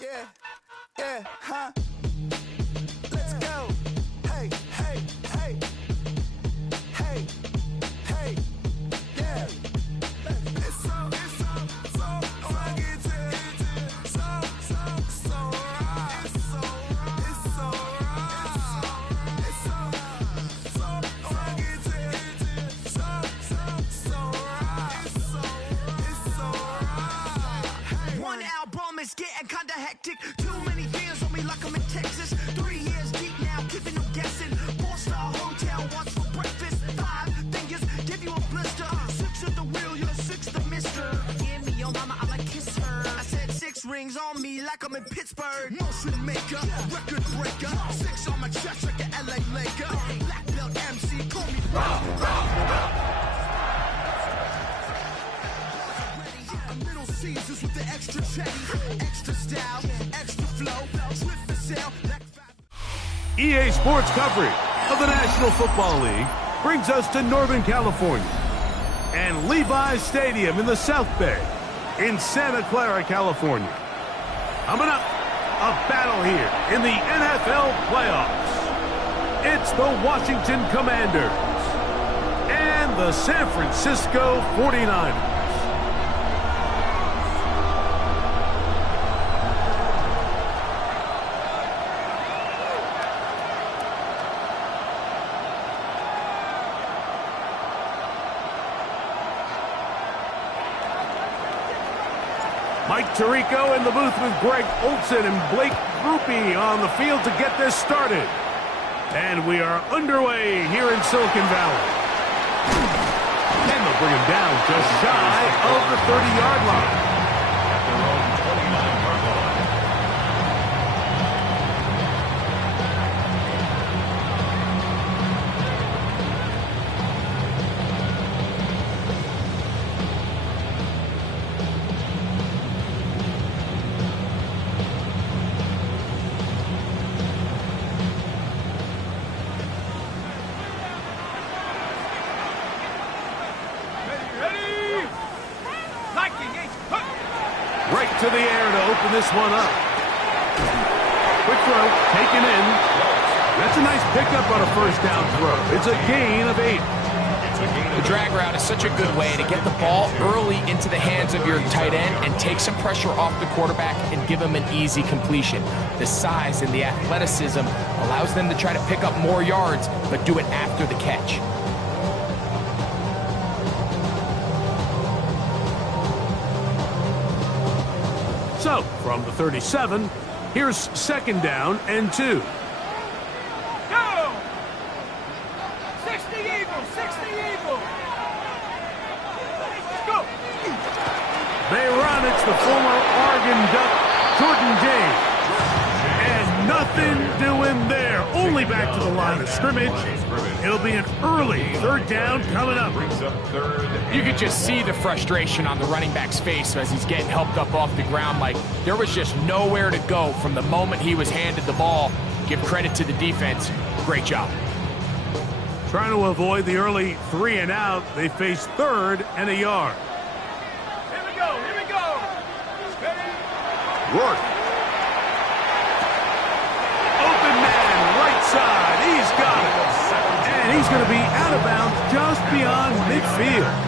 Yeah, yeah, huh? Let's go. Hey, hey, hey. Hey, hey, yeah. It's so fucking so right. It's so right. It's so fucking so right. One album is getting kinda hectic. Too many fans on me like I'm in Texas. 3 years deep now, keeping them guessing. 4-star hotel, once for breakfast. 5 fingers, give you a blister. 6 at the wheel, you're 6 the mister. Give me your mama, I'ma kiss her. I said 6 rings on me like I'm in Pittsburgh. Motion maker, record breaker. 6 on my chest like an LA Laker. Black belt MC, call me Little Caesars with the extra chatty, extra style, extra flow, swift for sale. EA Sports coverage of the National Football League brings us to Northern California and Levi's Stadium in the South Bay in Santa Clara, California. Coming up, a battle here in the NFL playoffs. It's the Washington Commanders and the San Francisco 49ers. Mike Tirico in the booth with Greg Olson and Blake Grupe on the field to get this started. And we are underway here in Silicon Valley. And they'll bring him down just shy of the 30-yard line. At their own 29-yard line. Right to the air to open this one up. Quick throw, taken in. That's a nice pickup on a first down throw. It's a gain of 8. The drag route is such a good way to get the ball early into the hands of your tight end and take some pressure off the quarterback and give him an easy completion. The size and the athleticism allows them to try to pick up more yards, but do it after the catch. So, from the 37, here's second down and 2. Go! 60 Eagles! 60 Eagles! Go! They run. It's the former Oregon Duck, Jordan James. And nothing doing there. Only back to the line of scrimmage. It'll be an early third down coming up. You could just see the frustration on the running back's face as he's getting helped up off the ground. Like, there was just nowhere to go from the moment he was handed the ball. Give credit to the defense. Great job. Trying to avoid the early 3 and out, they face 3rd and a yard. Here we go! Here we go! Ready? Rourke. Open man, right side. He's got it. And he's going to be out of bounds just beyond midfield.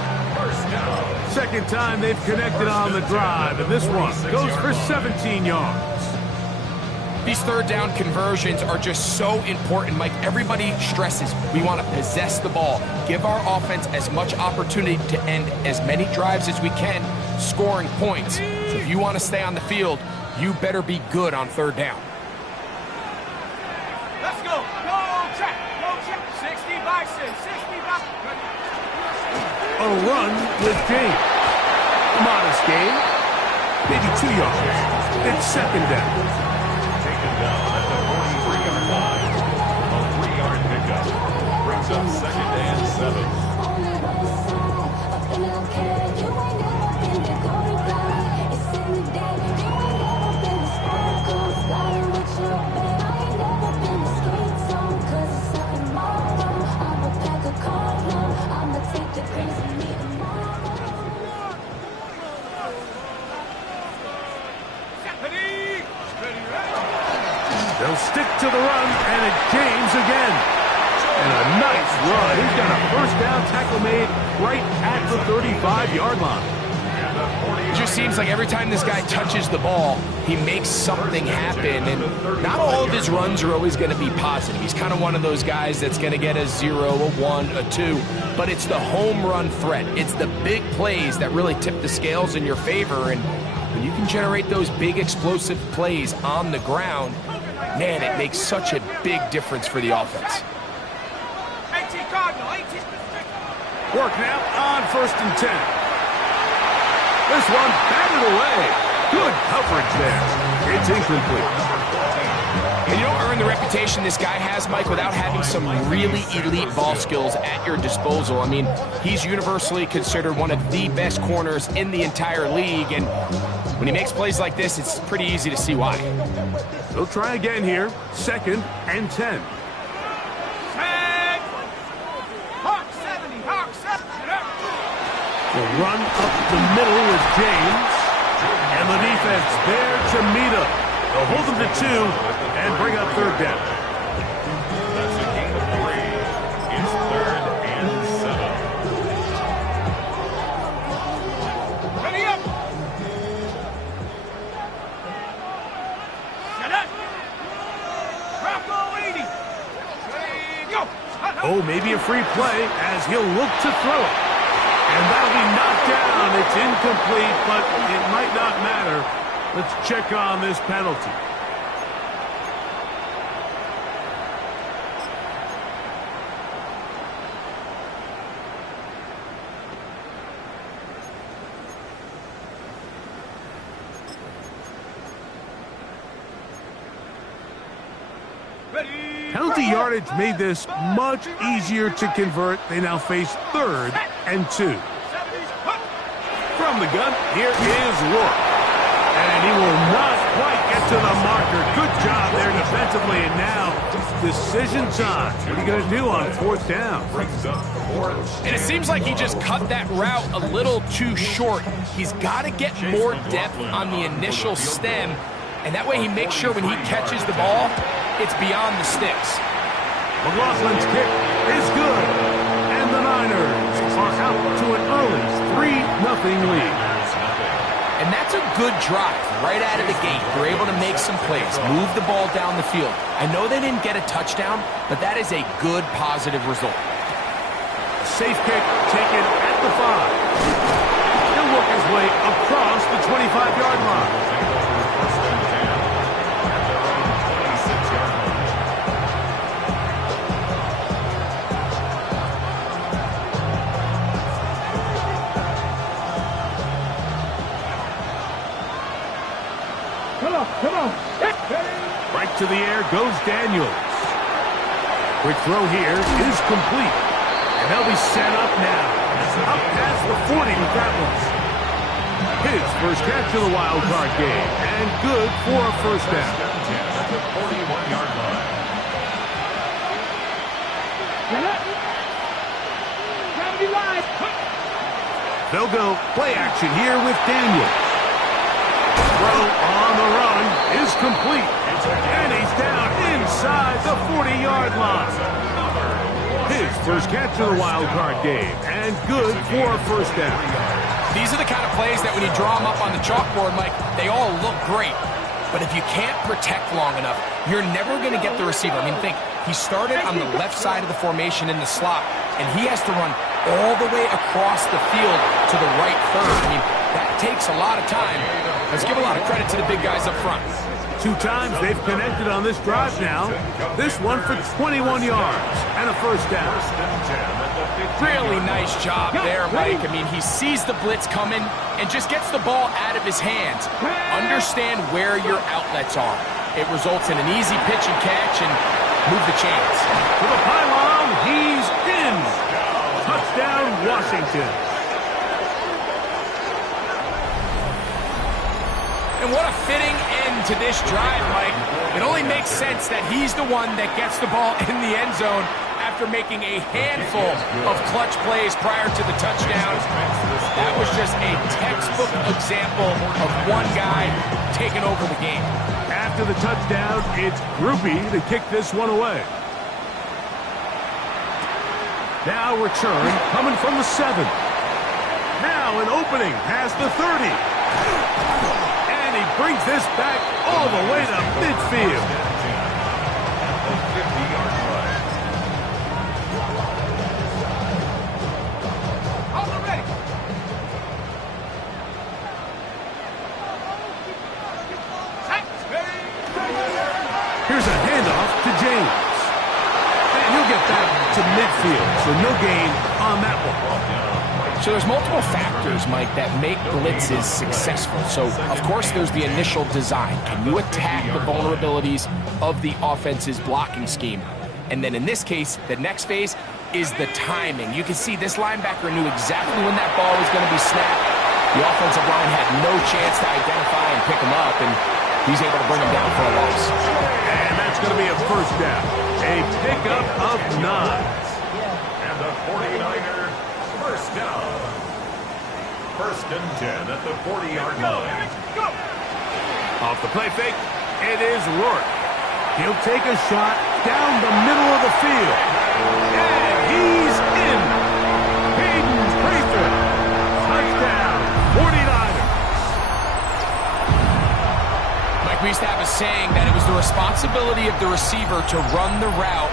Second time they've connected on the drive, and this one goes for 17 yards. These third down conversions are just so important. Mike, everybody stresses we want to possess the ball, give our offense as much opportunity to end as many drives as we can, scoring points. So if you want to stay on the field, you better be good on third down. Let's go! Go check! Go check! 60 by 6! 60 by... A run with James. A modest gain, maybe 2 yards. It's second down. Taken down at the 43-yard line. A 3-yard pickup. Brings up second and 7. to the run, and it's James again. And a nice run. He's got a first down tackle made right at the 35-yard line. It just seems like every time this guy touches the ball, he makes something happen. And not all of his runs are always going to be positive. He's kind of one of those guys that's going to get a 0, a 1, a 2. But it's the home run threat. It's the big plays that really tip the scales in your favor. And when you can generate those big explosive plays on the ground, man, it makes such a big difference for the offense. 18 Cardinal, 18. Work now on 1st and 10. This one batted away. Good coverage there. It's incomplete. And you don't earn the reputation this guy has, Mike, without having some really elite ball skills at your disposal. I mean, he's universally considered one of the best corners in the entire league, and when he makes plays like this, it's pretty easy to see why. They'll try again here. 2nd and 10. Hawk 70, Hawk 70. The run up the middle with James. And the defense there to meet him. They'll hold them to 2 and bring up 3rd down. That's a gain of 3. It's 3rd and 7. Ready up. Set up. Rocco 80. Ready, go. Oh, maybe a free play as he'll look to throw it. And that'll be knocked down. It's incomplete, but it might not matter. Let's check on this penalty. Penalty yardage made this much easier to convert. They now face 3rd and 2. From the gun, here is Rourke. And he will not quite get to the marker. Good job there defensively. And now, decision time. What are you going to do on 4th down? And it seems like he just cut that route a little too short. He's got to get more depth on the initial stem, and that way he makes sure when he catches the ball, it's beyond the sticks. McLaughlin's kick is good. And the Niners are out to an early 3-0 lead. And that's a good drive right out of the gate. They're able to make some plays, move the ball down the field. I know they didn't get a touchdown, but that is a good, positive result. Safe kick taken at the 5. He'll work his way across the 25-yard line. Come on. Right to the air goes Daniels. Quick throw here is complete. And they'll be set up now. Up past the 40 with that one. His first catch of the wild card game. And good for a first down. At the 41-yard line. They'll go play action here with Daniels. Throw on the run is complete. And he's down inside the 40-yard line. His first catch of the wild card game. And good for a first down. These are the kind of plays that when you draw them up on the chalkboard, Mike, they all look great. But if you can't protect long enough, you're never going to get the receiver. I mean, think, he started on the left side of the formation in the slot, and he has to run all the way across the field to the right third. I mean, that takes a lot of time. Let's give a lot of credit to the big guys up front. 2 times they've connected on this drive now. This one for 21 yards and a first down. Really nice job there, Mike. I mean, he sees the blitz coming and just gets the ball out of his hands. Understand where your outlets are. It results in an easy pitch and catch and move the chains. To the pylon, he's in. Touchdown, Washington. And what a fitting end to this drive, Mike. It only makes sense that he's the one that gets the ball in the end zone after after making a handful of clutch plays prior to the touchdown. That was just a textbook example of one guy taking over the game. After the touchdown, it's Groupie to kick this one away. Now return coming from the 7. Now an opening past the 30. And he brings this back all the way to midfield. At the 50-yard line. Hold it ready. Here's a handoff to James. And he'll get back to midfield, so no gain on that one. So there's multiple factors, Mike, that make blitzes successful. So, of course, there's the initial design. Can you attack the vulnerabilities of the offense's blocking scheme? And then in this case, the next phase is the timing. You can see this linebacker knew exactly when that ball was going to be snapped. The offensive line had no chance to identify and pick him up, and he's able to bring him down for a loss. And that's going to be a first down. A pickup of 9. And the 49ers first down. First and 10 at the 40-yard line. Off the play fake, it is Rourke. He'll take a shot down the middle of the field. And he's in. Hayden Prather. Touchdown, 49ers. Mike, we used to have a saying that it was the responsibility of the receiver to run the route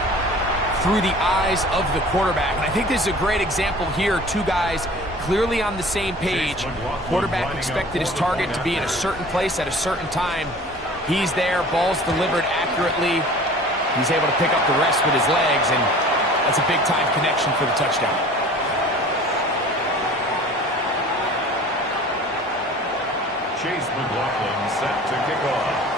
through the eyes of the quarterback. And I think this is a great example here. Two guys clearly on the same page. Quarterback expected his target to be in a certain place at a certain time. He's there, ball's delivered accurately. He's able to pick up the rest with his legs, and that's a big-time connection for the touchdown. Chase McLaughlin set to kick off.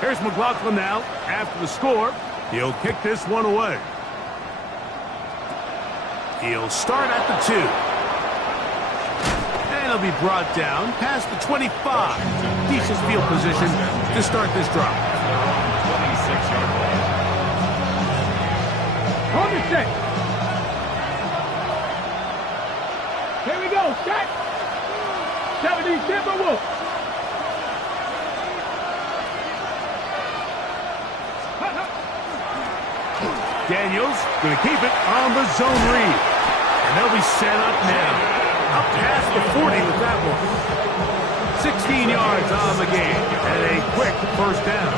Here's McLaughlin now. After the score, he'll kick this one away. He'll start at the 2. And he'll be brought down past the 25. Decent field position to start this drive. 26-yard line. Hold it set. Here we go. Shot. 70 Timberwolves. Daniels going to keep it on the zone read. And they'll be set up now. Up past the 40 with that one. 16 yards on the game. And a quick first down.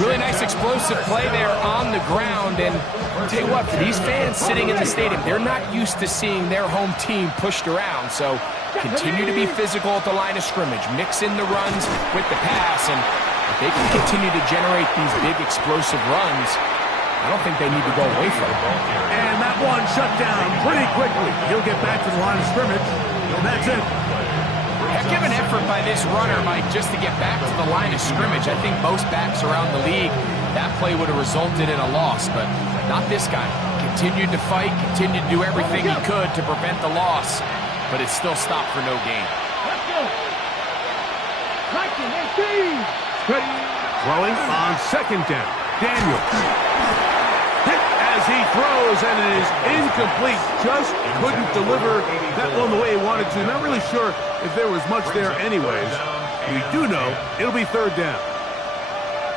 Really nice explosive play there on the ground. And I'll tell you what, for these fans sitting in the stadium, they're not used to seeing their home team pushed around. So continue to be physical at the line of scrimmage. Mix in the runs with the pass. And if they can continue to generate these big explosive runs, I don't think they need to go away from it. And that one shut down pretty quickly. He'll get back to the line of scrimmage. And that's it. Heck of an effort by this runner, Mike, just to get back to the line of scrimmage. I think most backs around the league, that play would have resulted in a loss, but not this guy. Continued to fight, continued to do everything he could to prevent the loss, but it still stopped for no gain. Let's go. Throwing on second down. Daniels. Hit as he throws, and it is incomplete. Just couldn't deliver that one the way he wanted to. Not really sure if there was much there anyways. We do know it'll be third down.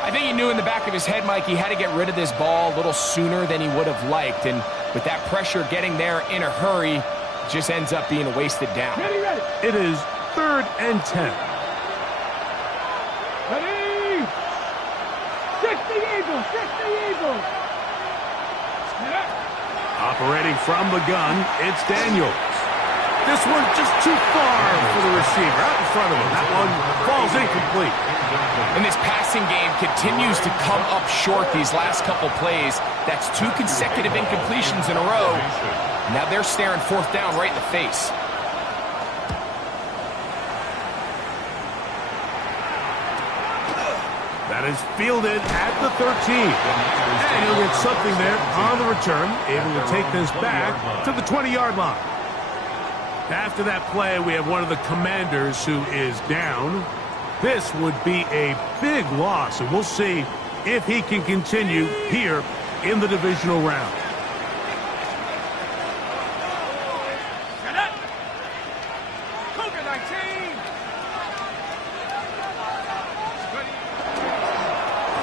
I think he knew in the back of his head, Mike, he had to get rid of this ball a little sooner than he would have liked. And with that pressure getting there in a hurry, it just ends up being a wasted down. Ready, ready. It is 3rd and 10. Ready. 60 Eagles, 60 Eagles. Operating from the gun, it's Daniels. This one just too far for the receiver, out in front of him. That one falls incomplete. And this passing game continues to come up short these last couple plays. That's 2 consecutive incompletions in a row. Now they're staring fourth down right in the face. That is fielded at the 13. And he'll get something there on the return, able to take this back to the 20-yard line. After that play, we have one of the commanders who is down. This would be a big loss, and we'll see if he can continue here in the divisional round.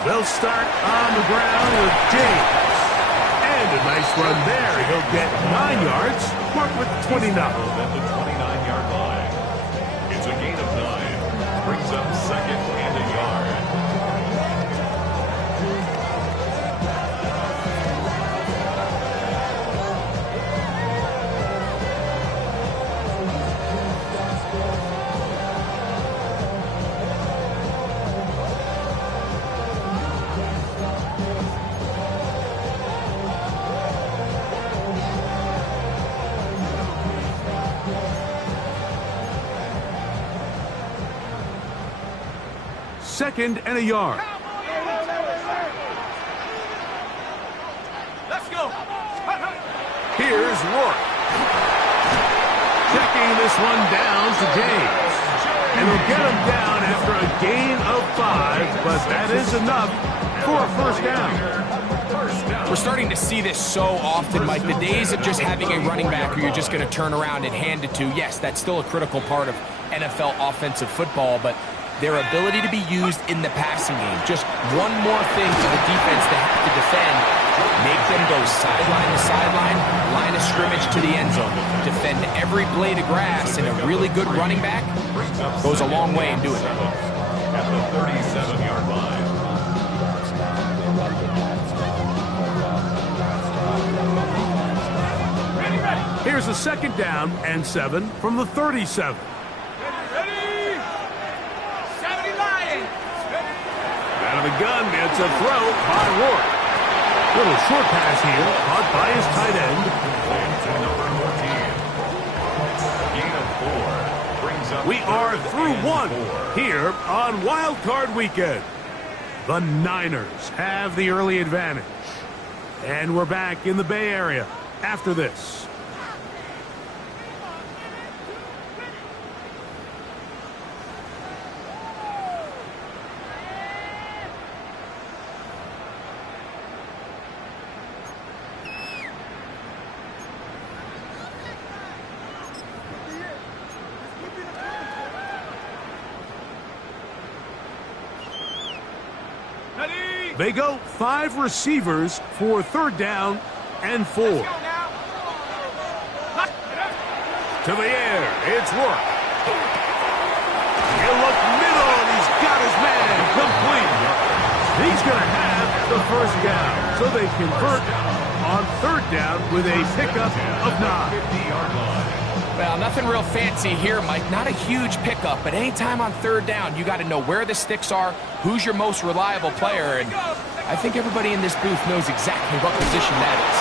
They'll start on the ground with James. And a nice run there. He'll get 9 yards. Mark with 29. At the 29-yard line. It's a gain of 9. Brings up 2nd and a yard. Second and a yard. Let's go. Here's Rourke. Checking this one down to James. And he'll get him down after a gain of 5, but that is enough for a first down. We're starting to see this so often, Mike. The days of just having a running back who you're just going to turn around and hand it to, yes, that's still a critical part of NFL offensive football, but their ability to be used in the passing game. Just one more thing for the defense to have to defend. Make them go sideline to sideline, line of scrimmage to the end zone. Defend every blade of grass, and a really good running back goes a long way in doing that. At the 37-yard line. Here's a second down and 7 from the 37. Out of the gun, it's a throw by Rourke. Little short pass here, caught by his tight end. We are through 1 here on Wildcard Weekend. The Niners have the early advantage. And we're back in the Bay Area after this. They go 5 receivers for 3rd down and 4. To the air, it's Rourke. He'll look middle, and he's got his man complete. He's going to have the first down, so they convert on 3rd down with a pickup of 9. Well, nothing real fancy here, Mike. Not a huge pickup, but anytime on 3rd down, you got to know where the sticks are, who's your most reliable player, and I think everybody in this booth knows exactly what position that is.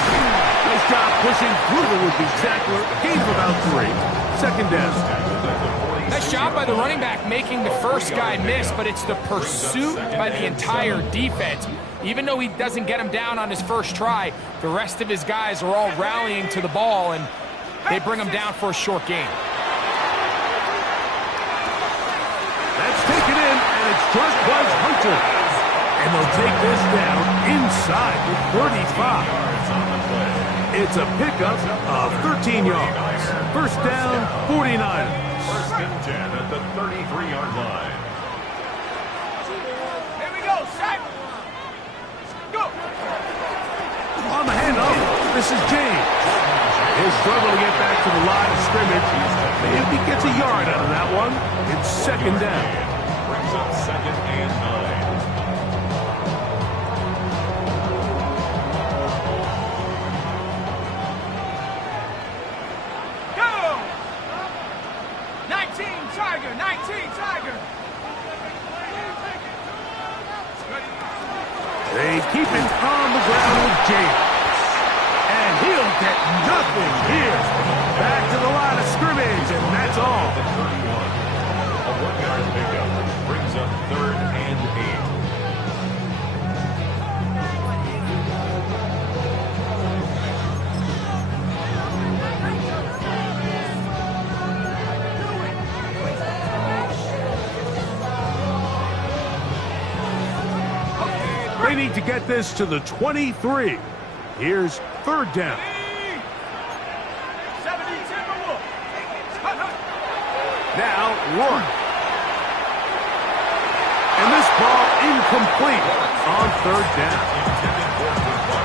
Nice job pushing through the would-be tackler. Gain of about 3. 2nd down. Nice job by the running back making the first guy miss, but it's the pursuit by the entire defense. Even though he doesn't get him down on his first try, the rest of his guys are all rallying to the ball, and they bring him down for a short gain. That's taken in, and it's just Buzz Hunter. And they'll take this down inside the 35. It's a pickup of 13 yards. First down, 49ers. 1st and 10 at the 33-yard line. Here we go, set. Go. On the handoff, this is James. He'll struggle to get back to the line of scrimmage. If he gets a yard out of that one, it's 2nd down. Brings up 2nd and 9. Go. 19 Tiger, 19 Tiger. They keep it on the ground with James. And he'll get nothing here. Back to the line of scrimmage, and that's all. A 1-yard pickup brings up 3rd and 8. They need to get this to the 23. Here's third down. Now, Rourke. And this ball incomplete on third down.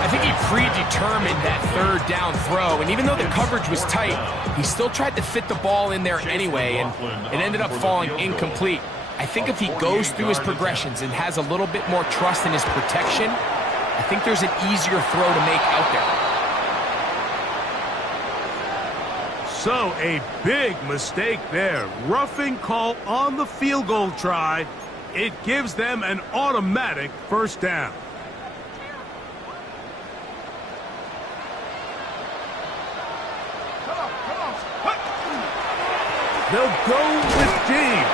I think he predetermined that third down throw, and even though the coverage was tight, he still tried to fit the ball in there anyway, and it ended up falling incomplete. I think if he goes through his progressions and has a little bit more trust in his protection, I think there's an easier throw to make out there. So a big mistake there. Roughing call on the field goal try. It gives them an automatic first down. They'll go with James.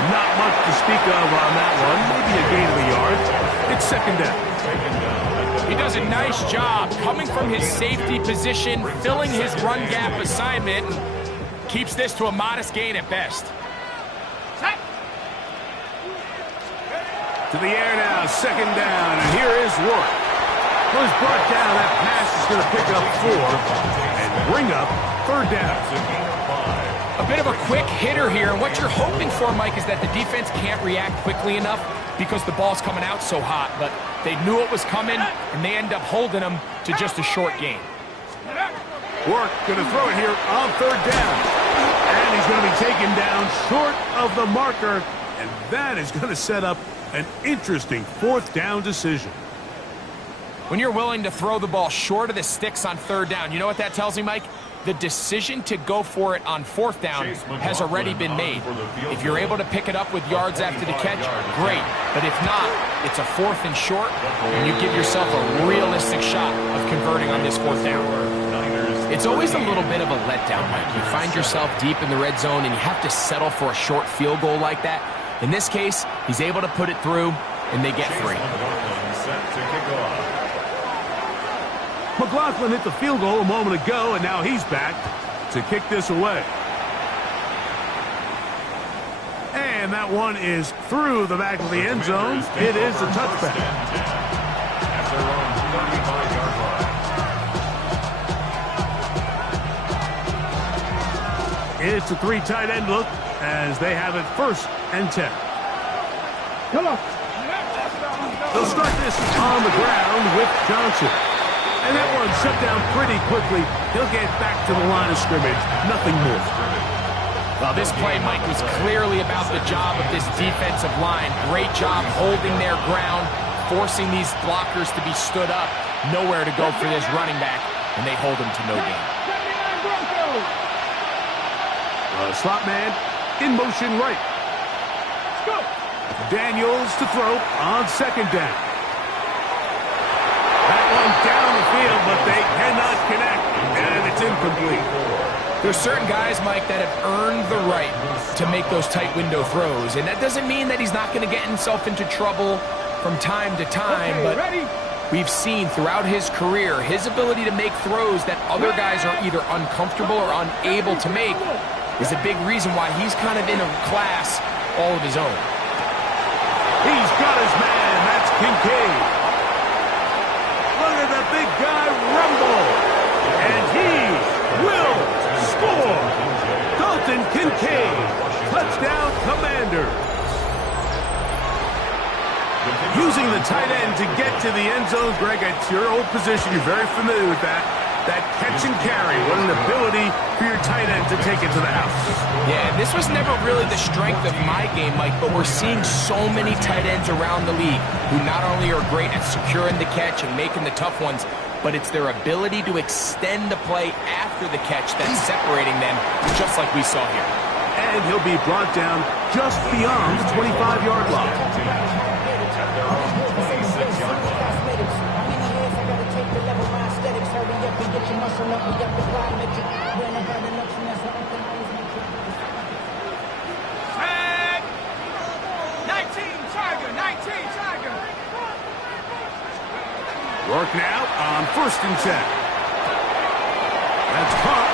Not much to speak of on that one. Maybe a gain of a yard. It's second down. He does a nice job coming from his safety position, filling his run gap assignment, and keeps this to a modest gain at best. To the air now, second down, and here is Rourke. Was brought down, that pass is going to pick up 4 and bring up third down. A bit of a quick hitter here, and what you're hoping for, Mike, is that the defense can't react quickly enough because the ball's coming out so hot, but they knew it was coming, and they end up holding them to just a short gain. Rourke going to throw it here on third down, and he's going to be taken down short of the marker, and that is going to set up an interesting fourth down decision. When you're willing to throw the ball short of the sticks on third down, you know what that tells me, Mike? The decision to go for it on fourth down has already been made. If you're able to pick it up with yards after the catch, great. But if not, it's a fourth and short, and you give yourself a realistic shot of converting on this fourth down. It's always a little bit of a letdown, Mike. You find yourself deep in the red zone, and you have to settle for a short field goal like that. In this case, he's able to put it through, and they get 3. McLaughlin hit the field goal a moment ago, and now he's back to kick this away. And that one is through the back of the end zone. It is a touchback. At their own 35-yard line. It's a 3 tight end look as they have it first and 10. Come on. They'll start this on the ground with Johnson. And that one shut down pretty quickly. He'll get back to the line of scrimmage. Nothing more. Well, this play, Mike, was clearly about the job of this defensive line. Great job holding their ground, forcing these blockers to be stood up. Nowhere to go for this running back, and they hold him to no gain. Slot man in motion right. Daniels to throw on second down. That one down the field, but they cannot connect, and it's incomplete. There's certain guys, Mike, that have earned the right to make those tight window throws, and that doesn't mean that he's not going to get himself into trouble from time to time, but we've seen throughout his career his ability to make throws that other guys are either uncomfortable or unable to make is a big reason why he's kind of in a class all of his own. He's got his man. That's Kincaid. Look at the big guy rumble. And he will score. Dalton Kincaid. Touchdown, Commanders. Using the tight end to get to the end zone, Greg, it's your old position. You're very familiar with that. That catch and carry. What an ability for your tight end to take it to the house. Yeah, this was never really the strength of my game, Mike, but we're seeing so many tight ends around the league who not only are great at securing the catch and making the tough ones, but it's their ability to extend the play after the catch that's separating them, just like we saw here. And he'll be brought down just beyond the 25-yard line. Rourke now on first and 10. That's caught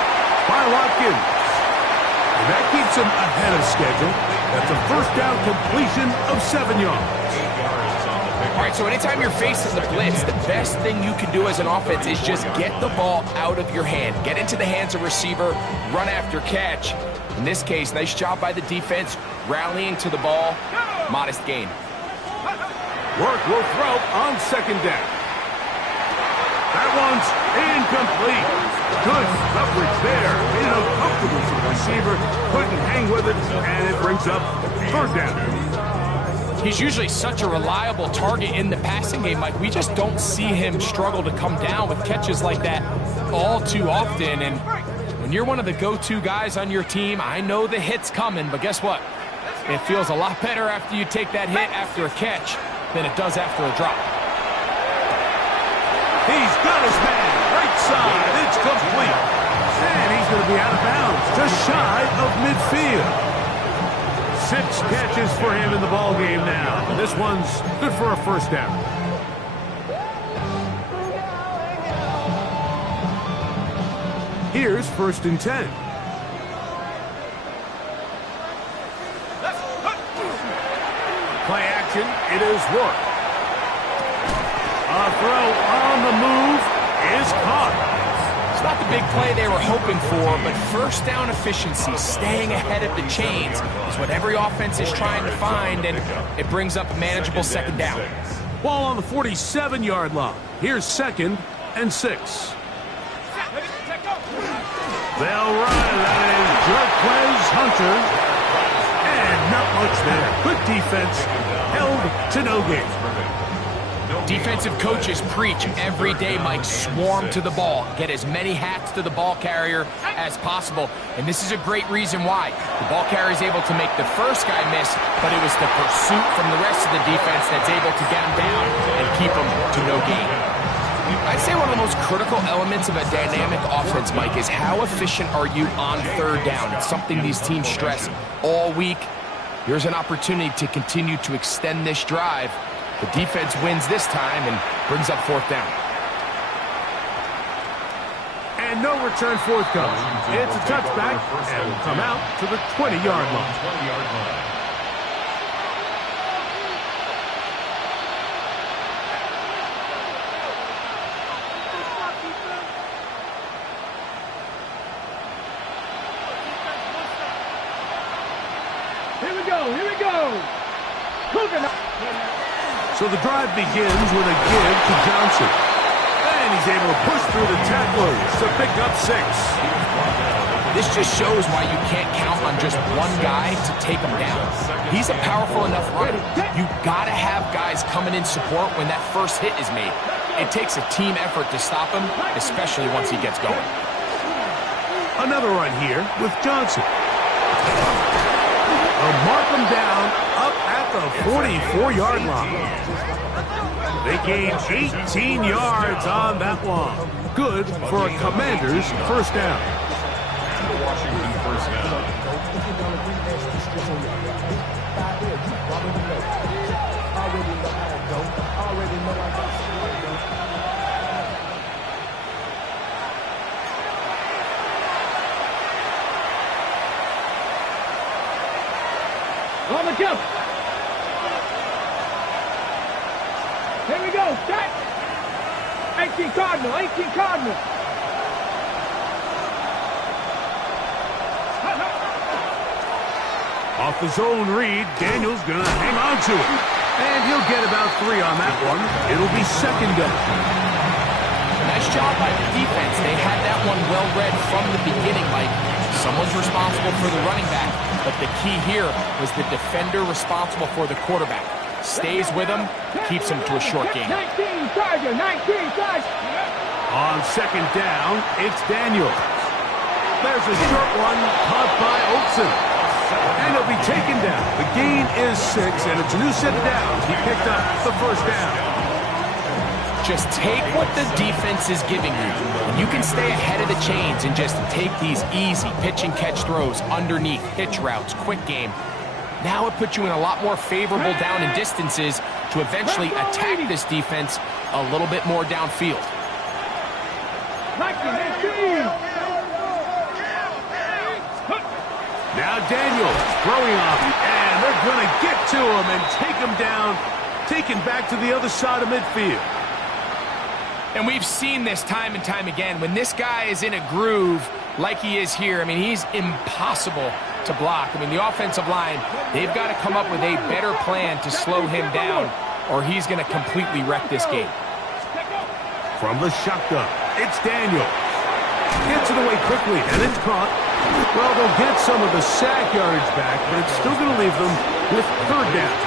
by Watkins. And that keeps him ahead of schedule. That's a first down completion of 7 yards. 8 yards on the pick All right, so anytime you're facing the blitz, the best thing you can do as an offense is just get the ball out of your hand. Get into the hands of receiver, run after catch. In this case, nice job by the defense, rallying to the ball. Modest gain. Work will throw on second down. That one's incomplete. Good coverage there. Made it uncomfortable for the receiver. Couldn't hang with it, and it brings up third down. He's usually such a reliable target in the passing game. Like, we just don't see him struggle to come down with catches like that all too often. And when you're one of the go-to guys on your team, I know the hit's coming, but guess what? It feels a lot better after you take that hit after a catch than it does after a drop. He's got his man. Right side. It's complete. And he's going to be out of bounds, just shy of midfield. 6 catches for him in the ball game now. And this one's good for a first down. Here's 1st and 10. Play action. It is work. A throw on the move is caught. It's not the big play they were hoping for, but first down efficiency, staying ahead of the chains, is what every offense is trying to find, and it brings up a manageable second down. Ball on the 47-yard line. Here's 2nd and 6. They'll run. That is Jarquez Hunter. And not much there. Good defense. Held to no gain. Defensive coaches preach every day, Mike, swarm to the ball. Get as many hats to the ball carrier as possible. And this is a great reason why. The ball carrier is able to make the first guy miss, but it was the pursuit from the rest of the defense that's able to get him down and keep him to no gain. I'd say one of the most critical elements of a dynamic offense, Mike, is how efficient are you on third down. It's something these teams stress all week. Here's an opportunity to continue to extend this drive. The defense wins this time and brings up 4th down. And no return forthcoming. It's a touchback and will come out to the 20-yard line. Here we go. Cooking. So the drive begins with a give to Johnson. And he's able to push through the tacklers to pick up 6. This just shows why you can't count on just one guy to take him down. He's a powerful enough runner. You gotta have guys coming in support when that first hit is made. It takes a team effort to stop him, especially once he gets going. Another run here with Johnson. They'll mark him down up at the 44-yard line. They gain 18 yards on that one. Good for a Commander's first down. Washington first down. On the jump. Here we go. Set. 18 Cardinal. 18 Cardinal. Off the zone read, Daniel's going to hang on to it. And he'll get about 3 on that one. It'll be 2nd down. Nice job by the defense. They had that one well read from the beginning, Mike. Someone's responsible for the running back, but the key here was the defender responsible for the quarterback. Stays with him, keeps him to a short gain. 19 Tiger, 19 Tiger. On 2nd down, it's Daniel. There's a short one caught by Olsen. And he'll be taken down. The gain is 6, and it's a new set of downs. He picked up the first down. Just take what the defense is giving you. And you can stay ahead of the chains and just take these easy pitch and catch throws underneath, hitch routes, quick game. Now it puts you in a lot more favorable down and distances to eventually attack this defense a little bit more downfield. Now Daniels throwing off, and they're going to get to him and take him down taken back to the other side of midfield. And we've seen this time and time again. When this guy is in a groove like he is here, I mean, he's impossible to block. I mean, the offensive line, they've got to come up with a better plan to slow him down, or he's going to completely wreck this game. From the shotgun, it's Daniels. Gets it away quickly, and it's caught. Well, they'll get some of the sack yardage back, but it's still going to leave them with third down.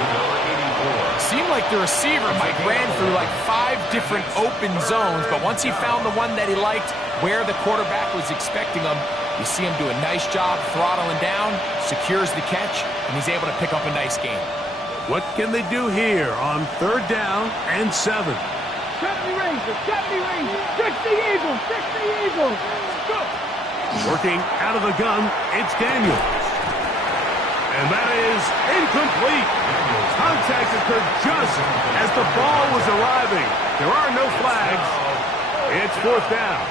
Seemed like the receiver, Mike, ran through like 5 different open zones, but once he found the one that he liked, where the quarterback was expecting him, you see him do a nice job throttling down, secures the catch, and he's able to pick up a nice gain. What can they do here on third down and 7? 70 Rangers, 60 Eagles, 60 Eagles. Go. Working out of the gun, it's Daniels. And that is incomplete. Contact occurred just as the ball was arriving. There are no flags. It's fourth down.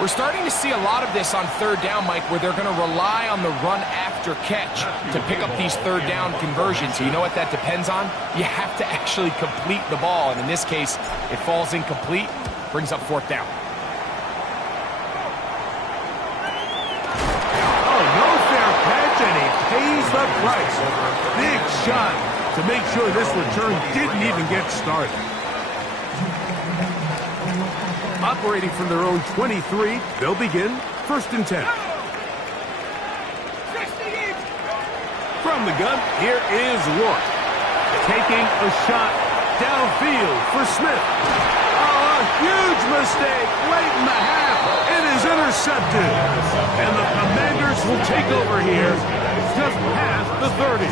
We're starting to see a lot of this on third down, Mike, where they're going to rely on the run after catch to pick up these third down conversions. You know what that depends on? You have to actually complete the ball, and in this case, it falls incomplete, brings up fourth down. Oh, no fair catch, and he pays the price. Big shot to make sure this return didn't even get started. Operating from their own 23, they'll begin first and 10. From the gun, here is Rourke. Taking a shot downfield for Smith. Oh, a huge mistake late in the half. It is intercepted. And the Commanders will take over here just past the 30.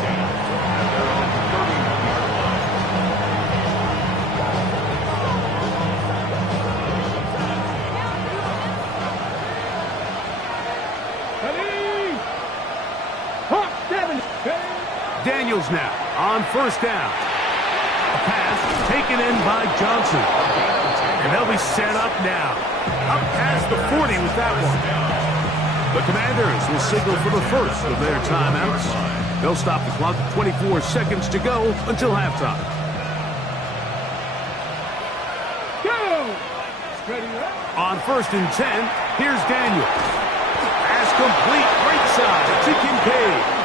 Daniels now on first down. A pass taken in by Johnson. And they'll be set up now. Up past the 40 with that one. The Commanders will signal for the first of their timeouts. They'll stop the clock at 24 seconds to go until halftime. Go! On first and 10, here's Daniels. Pass complete, right side to Kincaid.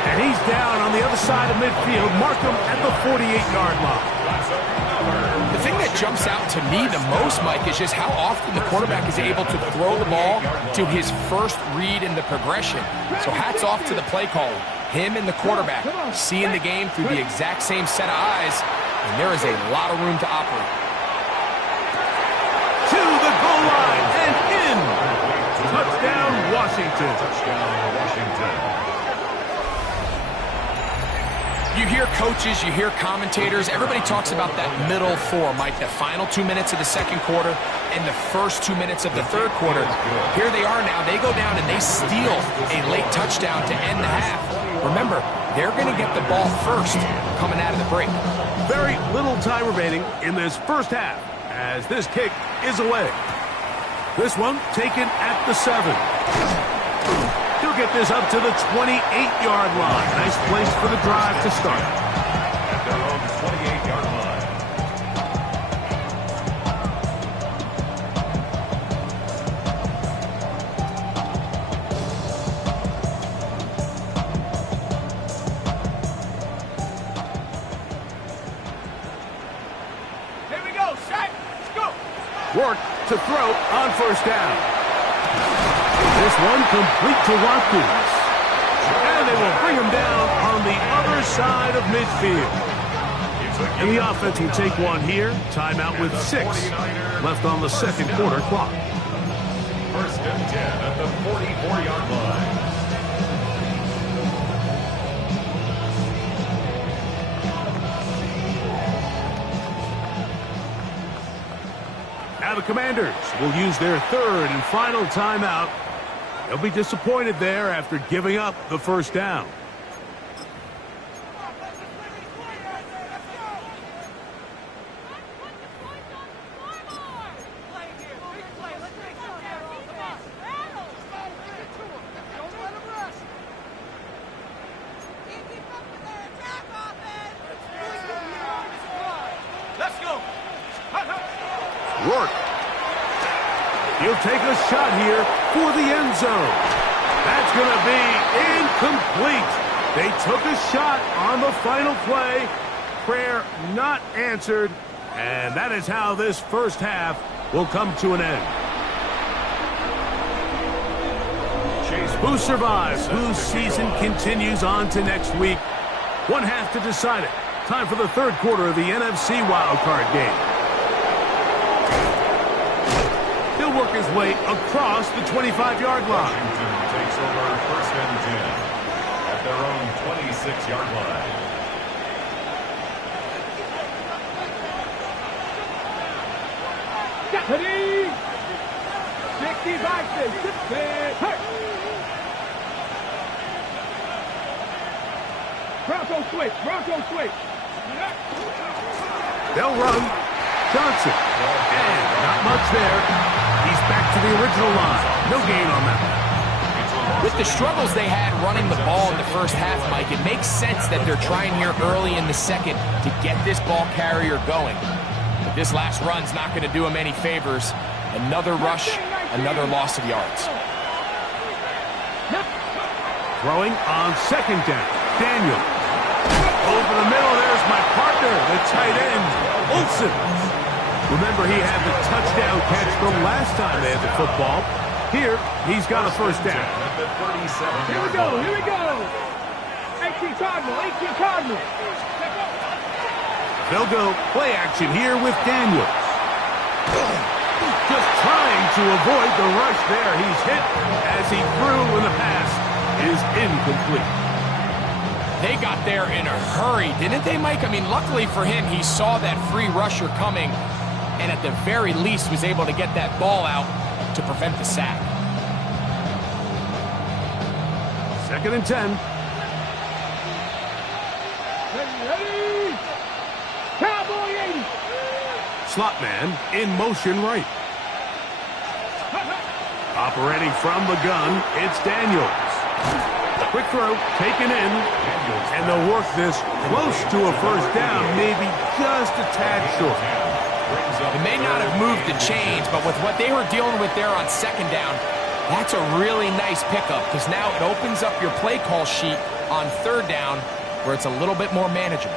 And he's down on the other side of midfield. Mark him at the 48-yard line. The thing that jumps out to me the most, Mike, is just how often the quarterback is able to throw the ball to his first read in the progression. So hats off to the play caller. Him and the quarterback seeing the game through the exact same set of eyes, and there is a lot of room to operate. To the goal line and in. Touchdown, Washington. You hear coaches, you hear commentators, everybody talks about that middle four, Mike, the final 2 minutes of the second quarter and the first 2 minutes of the third quarter. Here they are now. They go down and they steal a late touchdown to end the half. Remember, they're going to get the ball first coming out of the break. Very little time remaining in this first half as this kick is away. This one taken at the 7. He'll get this up to the 28-yard line. Nice place for the drive to start. At their own 28-yard line. Here we go, set, let's go. Rourke to throw on first down. This one complete to Watkins. And they will bring him down on the other side of midfield. And the offense will take one here. Timeout with 6 left on the second quarter clock. First and 10 at the 44-yard line. Now the Commanders will use their third and final timeout. They'll be disappointed there after giving up the first down. Rourke. He'll take a shot here for the end zone. That's going to be incomplete. They took a shot on the final play. Prayer not answered. And that is how this first half will come to an end. Who survives? Whose season continues on to next week? One half to decide it. Time for the third quarter of the NFC Wildcard game. He'll work his way across the 25-yard line. Washington takes over 1st and 10 at their own 26-yard line. Ready? 65-60. Bronco switch. They'll run. Johnson. And not much there. He's back to the original line. No gain on that. With the struggles they had running the ball in the first half, Mike, it makes sense that they're trying here early in the second to get this ball carrier going. But this last run's not going to do him any favors. Another rush, another loss of yards. Throwing on second down. Daniel. Over the middle, there's my partner, the tight end, Olsen. Remember, he had the touchdown catch the last time they had the football. Here, he's got a first down. Here we go. 18 Cardinal. They'll go play action here with Daniels. Just trying to avoid the rush there. He's hit as he threw when the pass is incomplete. They got there in a hurry, didn't they, Mike? I mean, luckily for him, he saw that free rusher coming and at the very least was able to get that ball out to prevent the sack. 2nd and 10. Ready. Cowboy 80. Slot man in motion right. Operating from the gun, it's Daniels. Quick throw, taken in, and they'll work this close to a first down, maybe just a tad short. It may not have moved the chains, but with what they were dealing with there on second down, that's a really nice pickup because now it opens up your play call sheet on third down where it's a little bit more manageable.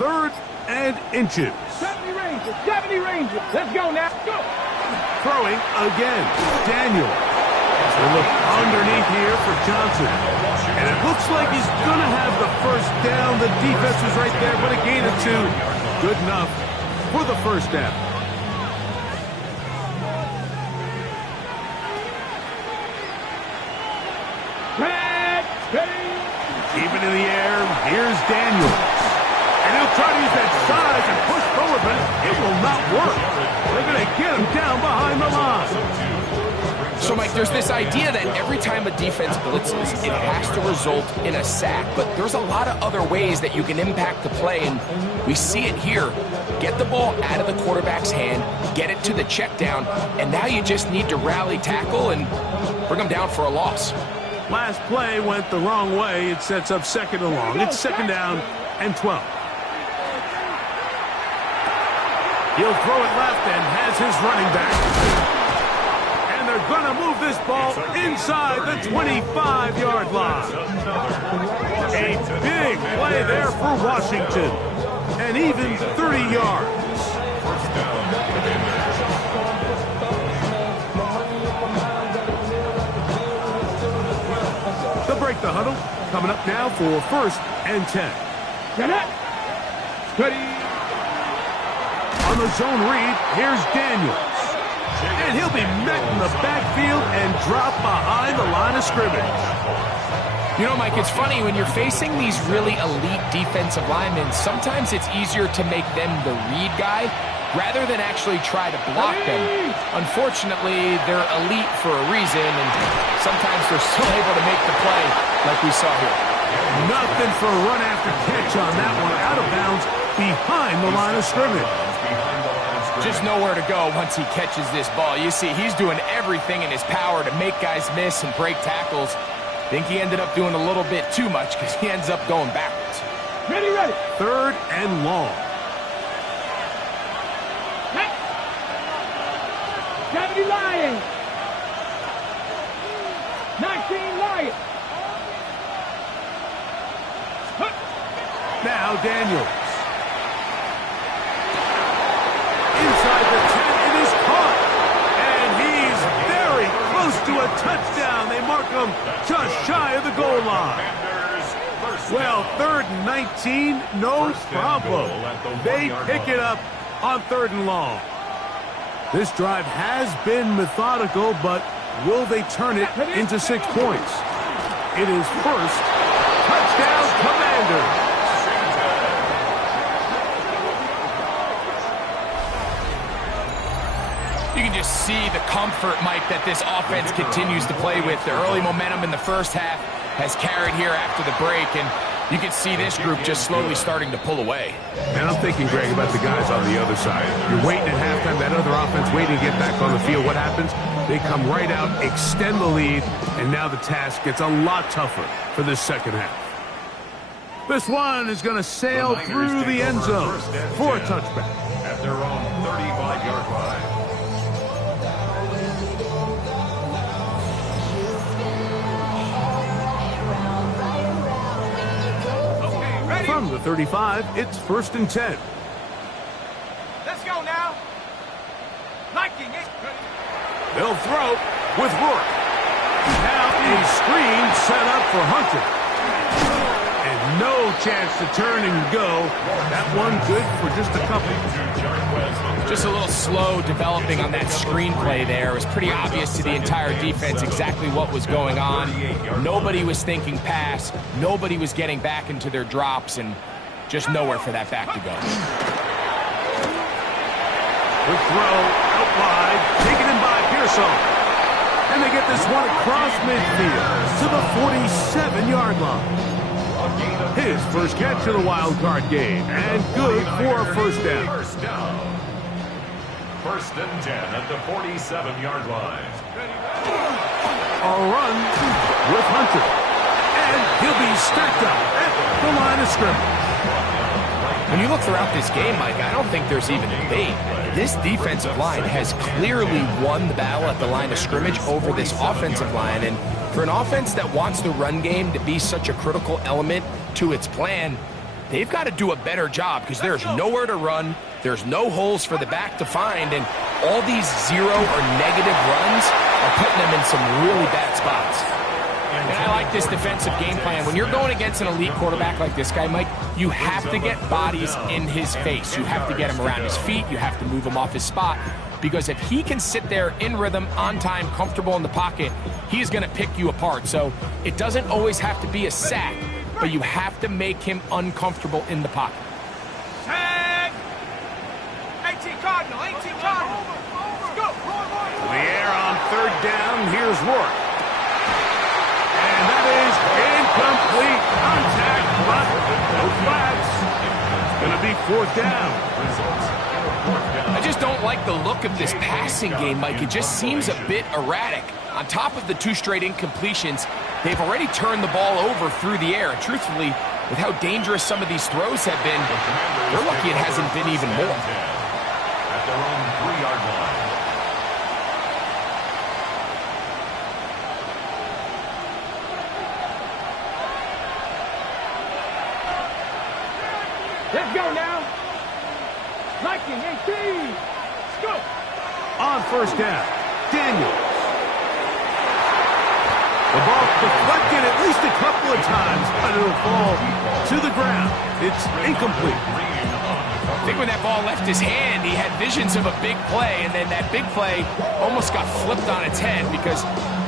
Third and inches. 70 Rangers. Let's go now. Go. Throwing again. Daniel. They look underneath here for Johnson. And it looks like he's going to have the first down. The defense was right there, but a gain of 2. Good enough for the first down. Keeping in the air, here's Daniel. And he'll try to use that size and push forward, but it will not work. They're going to get him down behind the line. So, Mike, there's this idea that every time a defense blitzes, it has to result in a sack. But there's a lot of other ways that you can impact the play, and we see it here. Get the ball out of the quarterback's hand, get it to the check down, and now you just need to rally tackle and bring them down for a loss. Last play went the wrong way. It sets up second and long. It's 2nd down and 12. He'll throw it left and has his running back. And they're going to move this ball inside the 25-yard line. A big play there for Washington. And even 30 yards. First down. They'll break the huddle. Coming up now for 1st and 10. Ready. On the zone read, here's Daniels. And he'll be met in the backfield and dropped behind the line of scrimmage. You know, Mike, it's funny, when you're facing these really elite defensive linemen, sometimes it's easier to make them the read guy rather than actually try to block them. Unfortunately, they're elite for a reason, and sometimes they're still able to make the play like we saw here. Nothing for a run after catch on that one. Out of bounds behind the line of scrimmage. Just nowhere to go once he catches this ball. You see, he's doing everything in his power to make guys miss and break tackles. I think he ended up doing a little bit too much because he ends up going backwards. Ready, ready. 3rd and long. Hey. 70 Lions. 19 Lions. Now Daniels. Inside the 10, it is caught. And he's very close to a touchdown. They mark him just shy of the goal line. Well, 3rd and 19, no problem. They pick it up on 3rd and long. This drive has been methodical, but will they turn it into 6 points? It is first. Touchdown, Commanders. You can just see the comfort, Mike, that this offense continues to play with. The early momentum in the first half has carried here after the break, and you can see this group just slowly starting to pull away. And I'm thinking, Greg, about the guys on the other side. You're waiting at halftime, that other offense waiting to get back on the field. What happens? They come right out, extend the lead, and now the task gets a lot tougher for this second half. This one is going to sail through the end zone for a touchback. At their own 35-yard line. From the 35, it's 1st and 10. Let's go now. Liking it. They'll throw with Rourke. Now a screen set up for Hunter. And no chance to turn and go. That one good for just a couple. Just a little slow developing on that screenplay there. It was pretty obvious to the entire defense exactly what was going on. Nobody was thinking pass. Nobody was getting back into their drops, and just nowhere for that back to go. The throw out wide, taken in by Pearson. And they get this one across midfield to the 47-yard line. His first catch of the wild card game, and good for a first down. First down. 1st and 10 at the 47-yard line. A run with Hunter. And he'll be stacked up at the line of scrimmage. When you look throughout this game, Mike, I don't think there's even a debate. This defensive line has clearly won the battle at the line of scrimmage over this offensive line. And for an offense that wants the run game to be such a critical element to its plan, they've got to do a better job because there's nowhere to run. There's no holes for the back to find. And all these zero or negative runs are putting them in some really bad spots. And I like this defensive game plan. When you're going against an elite quarterback like this guy, Mike, you have to get bodies in his face. You have to get him around his feet. You have to move him off his spot. Because if he can sit there in rhythm, on time, comfortable in the pocket, he is going to pick you apart. So it doesn't always have to be a sack, but you have to make him uncomfortable in the pocket. Tag. 18 Cardinal, 18 Cardinal. Let's go. In the air on 3rd down, here's Rourke. And that is incomplete contact, but no flags. It's going to be 4th down. I just don't like the look of this passing game, Mike. It just seems a bit erratic. On top of the 2 straight incompletions, they've already turned the ball over through the air. And truthfully, with how dangerous some of these throws have been, they're lucky it hasn't been even more. At their own 3-yard line. Let's go now. Liking 18. Let's go. On 1st down, Daniels. The ball deflected at least a couple of times, but it'll fall to the ground. It's incomplete. I think when that ball left his hand, he had visions of a big play, and then that big play almost got flipped on its head because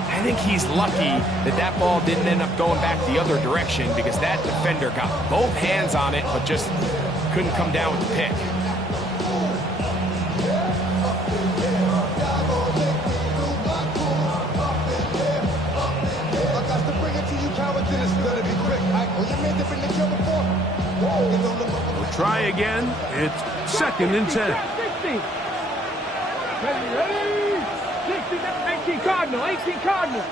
I think he's lucky that that ball didn't end up going back the other direction because that defender got both hands on it but just couldn't come down with the pick. try again. It's 2nd and 10. 60. Ready? 60. 18 Cardinal. 18 Cardinal.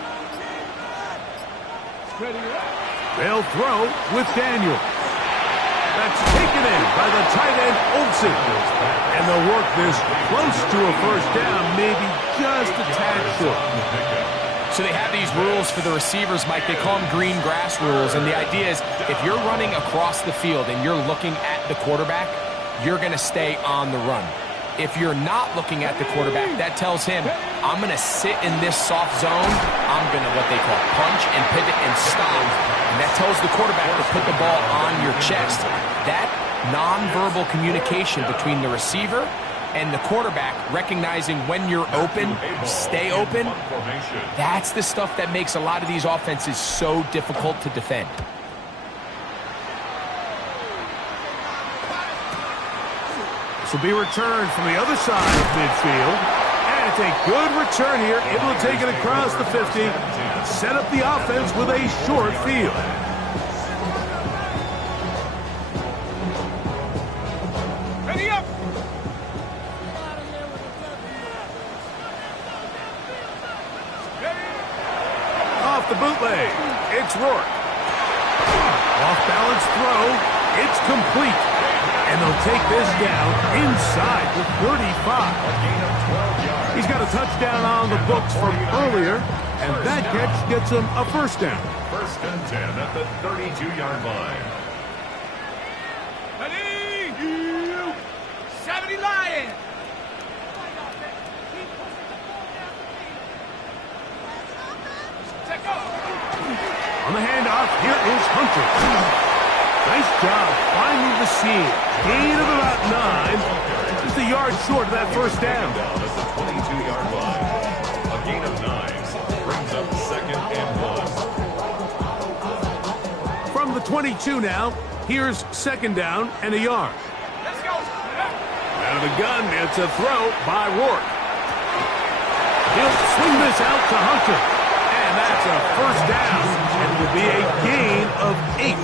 Ready? They'll throw with Daniel. That's taken in by the tight end, Olsen. And they'll work this close to a first down, maybe just a tad short. So they have these rules for the receivers, Mike. They call them green grass rules. And the idea is if you're running across the field and you're looking at the quarterback, you're going to stay on the run. If you're not looking at the quarterback, that tells him, I'm going to sit in this soft zone. I'm going to what they call punch and pivot and stop. And that tells the quarterback to put the ball on your chest. That nonverbal communication between the receiver and the quarterback, recognizing when you're open, stay open, that's the stuff that makes a lot of these offenses so difficult to defend. This will be returned from the other side of midfield. And it's a good return here, able to take it across the 50, set up the offense with a short field. Ready up. Off the bootleg, it's Rourke. Off-balance throw, it's complete. And they'll take this down inside the 35. He's got a touchdown on the books from earlier, and that catch gets him a first down. 1st and 10 at the 32-yard line. Ready? 70 Lions. Check off. On the handoff, here is Hunter. Nice job finding the seam. Gain of about 9. Just a yard short of that first down. Down at the 22-yard line. A gain of 9 brings up 2nd and 1. From the 22 now, here's 2nd down and a yard. Let's go. Out of the gun, it's a throw by Rourke. He'll swing this out to Hunter. And that's a first down. And it will be a gain of 8.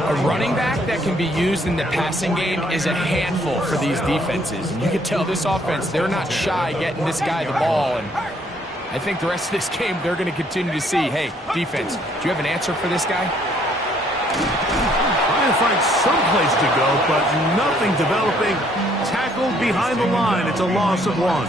A running back that can be used in the passing game is a handful for these defenses. And you can tell this offense, they're not shy getting this guy the ball. And I think the rest of this game, they're going to continue to see, hey, defense, do you have an answer for this guy? Trying to find some place to go, but nothing developing. Tackled behind the line. It's a loss of 1.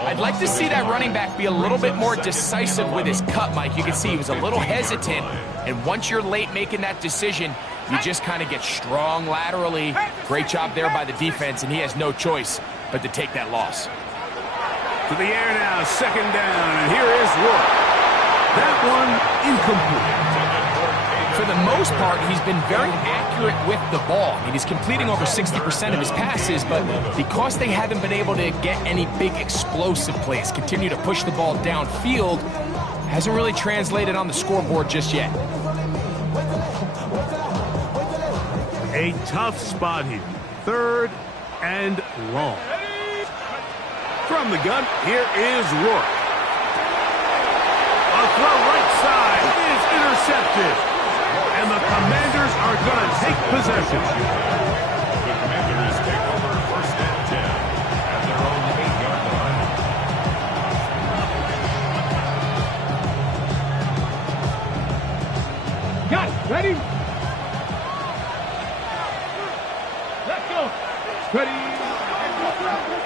I'd like to see that running back be a little bit more decisive with his cut, Mike. You can see he was a little hesitant, and once you're late making that decision, you just kind of get strong laterally. Great job there by the defense, and he has no choice but to take that loss. To the air now, 2nd down, and here is Rourke. That one incomplete. For the most part, he's been very accurate with the ball. I mean, he's completing over 60% of his passes, but because they haven't been able to get any big explosive plays, continue to push the ball downfield, hasn't really translated on the scoreboard just yet. A tough spot here. 3rd and long. From the gun, here is Rourke. A throw right side is intercepted. And the Commanders are going to take possession. The Commanders take over 1st and 10 at their own 8-yard line. Got it. Ready? Let's go. Ready?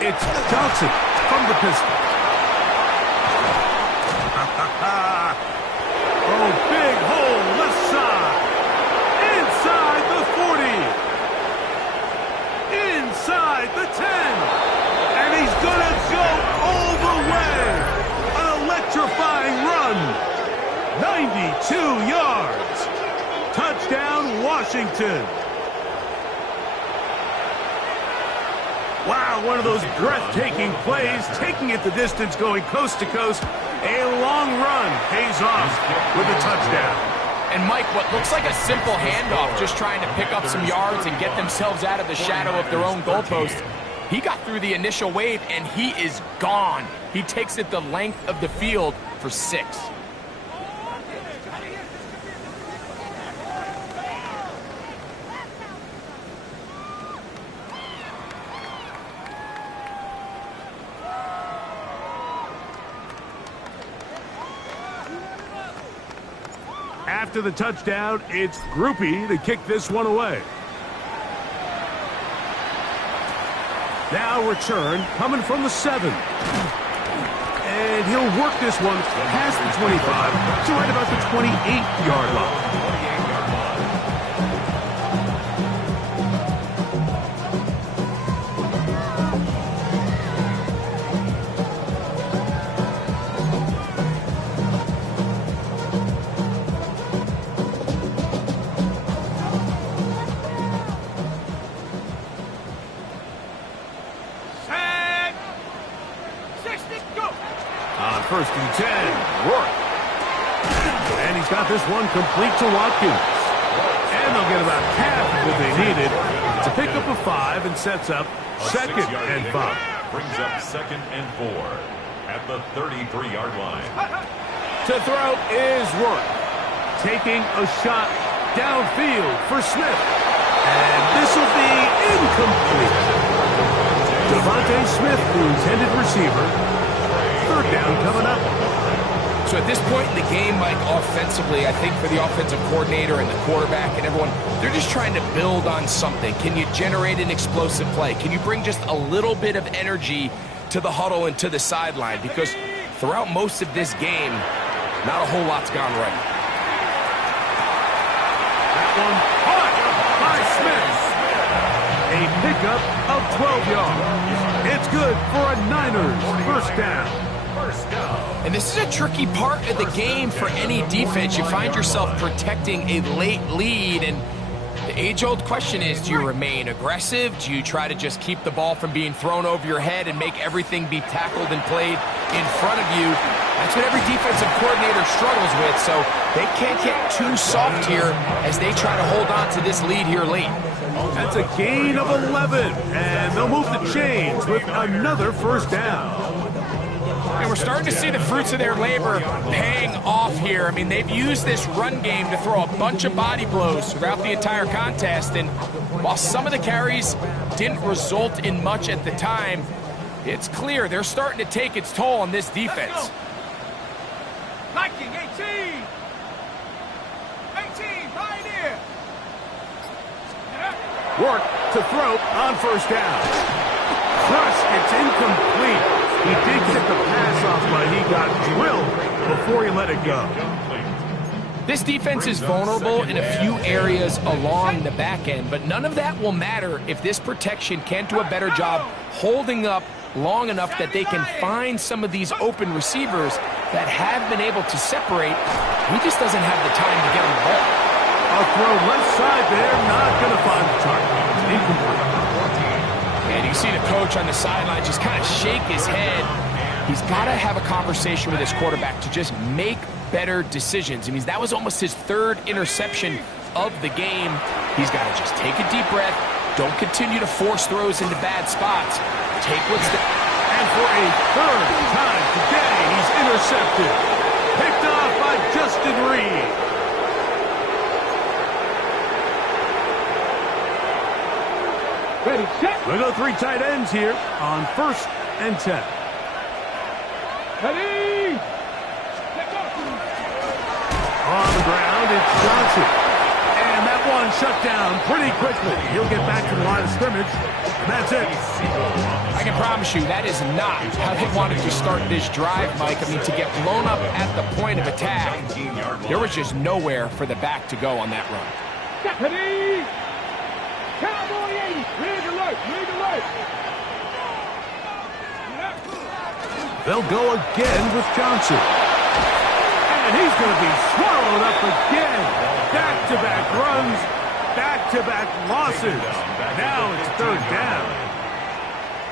It's Johnson from the pistol. Oh, big hole left side. Inside the 40. Inside the 10. And he's going to go all the way. An electrifying run. 92 yards. Touchdown, Washington. Wow, one of those breathtaking plays, taking it the distance, going coast to coast. A long run pays off with a touchdown. And Mike, what looks like a simple handoff, just trying to pick up some yards and get themselves out of the shadow of their own goalpost. He got through the initial wave, and he is gone. He takes it the length of the field for 6. After the touchdown, it's Groupie to kick this one away. Now return coming from the 7. And he'll work this one past the 25 to right about the 28-yard line. First and 10, Rourke. And he's got this one complete to Watkins. And they'll get about half of what they needed to pick up a 5 and sets up second and 5. Brings up second and 4 at the 33-yard line. To throw is Rourke. Taking a shot downfield for Smith. And this will be incomplete. Devontae Smith, the intended receiver. Third down coming up. So at this point in the game, Mike, offensively, I think for the offensive coordinator and the quarterback and everyone, they're just trying to build on something. Can you generate an explosive play? Can you bring just a little bit of energy to the huddle and to the sideline? Because throughout most of this game, not a whole lot's gone right. That one caught by Smith. A pickup of 12 yards. It's good for a Niners first down. And this is a tricky part of the game for any defense. You find yourself protecting a late lead, and the age-old question is, do you remain aggressive? Do you try to just keep the ball from being thrown over your head and make everything be tackled and played in front of you? That's what every defensive coordinator struggles with, so they can't get too soft here as they try to hold on to this lead here late. That's a gain of 11, and they'll move the chains with another first down. And we're starting to see the fruits of their labor paying off here. I mean, they've used this run game to throw a bunch of body blows throughout the entire contest. And while some of the carries didn't result in much at the time, it's clear they're starting to take its toll on this defense. Liking 18. 18, right here. Rourke to throw on first down. Crush, it's incomplete. He did get the pass off, but he got drilled before he let it go. This defense is vulnerable in a few areas along the back end, but none of that will matter if this protection can't do a better job holding up long enough that they can find some of these open receivers that have been able to separate. He just doesn't have the time to get on the ball. A throw left side there, not going to find the target. Incomplete. And you see the coach on the sideline just kind of shake his head. He's got to have a conversation with his quarterback to just make better decisions. I mean, that was almost his third interception of the game. He's got to just take a deep breath. Don't continue to force throws into bad spots. Take what's there. And for a third time today, he's intercepted. Picked off by Justin Reed. Ready, set. We'll go 3 tight ends here on first and 10. Ready. Let go. On the ground, it's Johnson. And that one shut down pretty quickly. He'll get back to the line of scrimmage. And that's it. I can promise you that is not how they wanted to start this drive, Mike. I mean, to get blown up at the point of attack, there was just nowhere for the back to go on that run. Ready. Cowboy 80. Rig alert. Rig alert. They'll go again with Johnson. And he's going to be swallowed up again. Back-to-back runs, back-to-back losses. Now it's third down.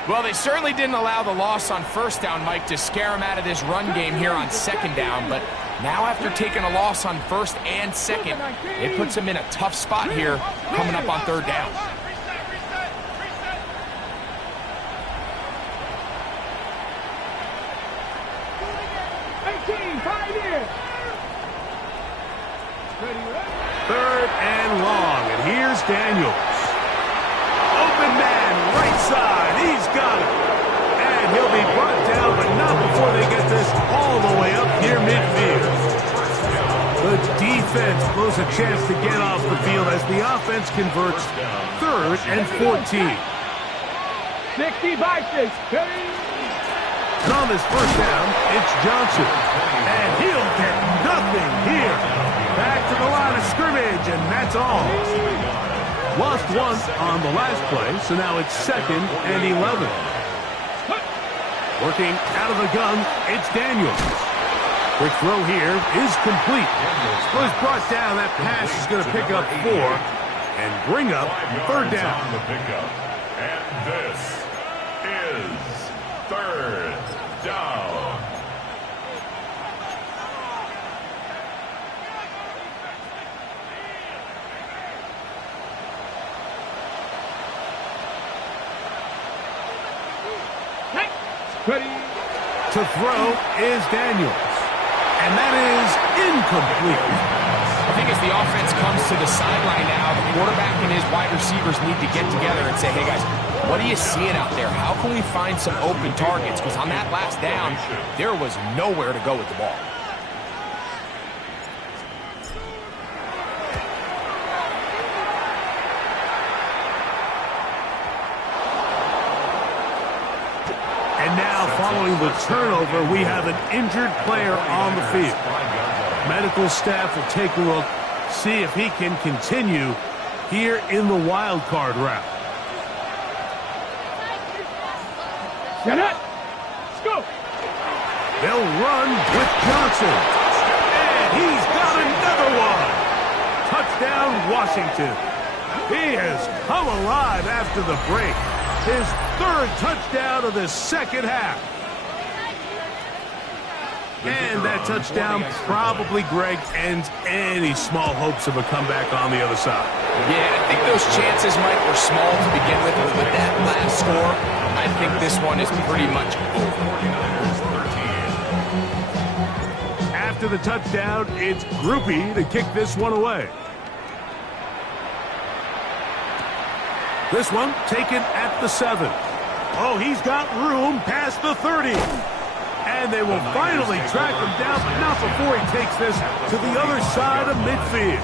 Well, they certainly didn't allow the loss on first down, Mike, to scare him out of this run game here on second down. But now after taking a loss on first and second, it puts him in a tough spot here coming up on third down. Third and long, and here's Daniels. Open man, right side, he's got it. And he'll be brought down, but not before they get this all the way up near midfield. The defense blows a chance to get off the field as the offense converts 3rd and 14. 65-6. And on this first down, it's Johnson. And he'll get nothing here. Back to the line of scrimmage, and that's all. Lost 1 on the last play, so now it's 2nd and 11. Working out of the gun, it's Daniels. Quick throw here is complete. So he's brought down. That pass is going to pick up 4 and bring up 3rd down. And this is 3rd down. Ready. To throw is Daniels. And that is incomplete. I think as the offense comes to the sideline now, the quarterback and his wide receivers need to get together and say, hey guys, what are you seeing out there? How can we find some open targets? Because on that last down, there was nowhere to go with the ball. And now, following the turnover, we have an injured player on the field. Medical staff will take a look, see if he can continue here in the wild card round. Get it. Let's go. They'll run with Johnson. And he's got another one. Touchdown, Washington. He has come alive after the break. His 3rd touchdown of the second half. And that touchdown probably, Greg, ends any small hopes of a comeback on the other side. Yeah, I think those chances, Mike, were small to begin with, but with that last score, I think this one is pretty much over. After the touchdown, it's Groupie to kick this one away. This one taken at the 7. Oh, he's got room past the 30. And they will finally track him down, but not before he takes this to the other side of midfield.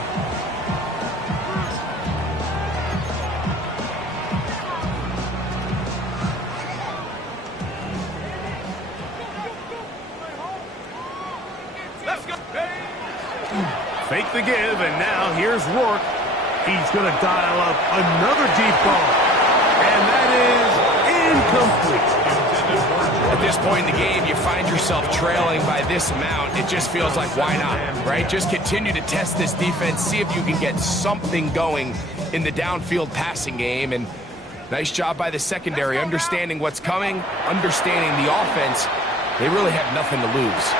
Let's go. Fake the give, and now here's Rourke. He's going to dial up another deep ball. And that is incomplete. At this point in the game, you find yourself trailing by this amount. It just feels like, why not, right? Just continue to test this defense, see if you can get something going in the downfield passing game. And nice job by the secondary, understanding what's coming, understanding the offense. They really have nothing to lose.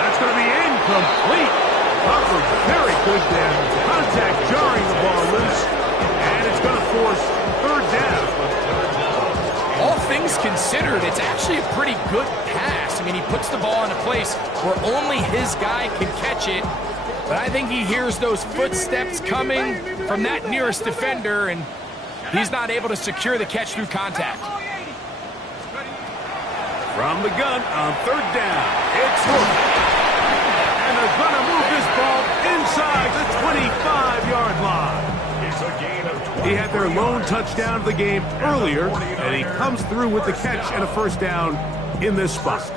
That's going to be incomplete. Covered very good there. Contact jarring the ball loose. And it's going to force 3rd down. All things considered, it's actually a pretty good pass. I mean, he puts the ball in a place where only his guy can catch it. But I think he hears those footsteps coming from that nearest defender, and he's not able to secure the catch through contact. From the gun on 3rd down, it's Rourke. And they're going to move this ball inside the 25-yard line. He had their lone touchdown of the game earlier, and he comes through with the catch and a 1st down in this spot.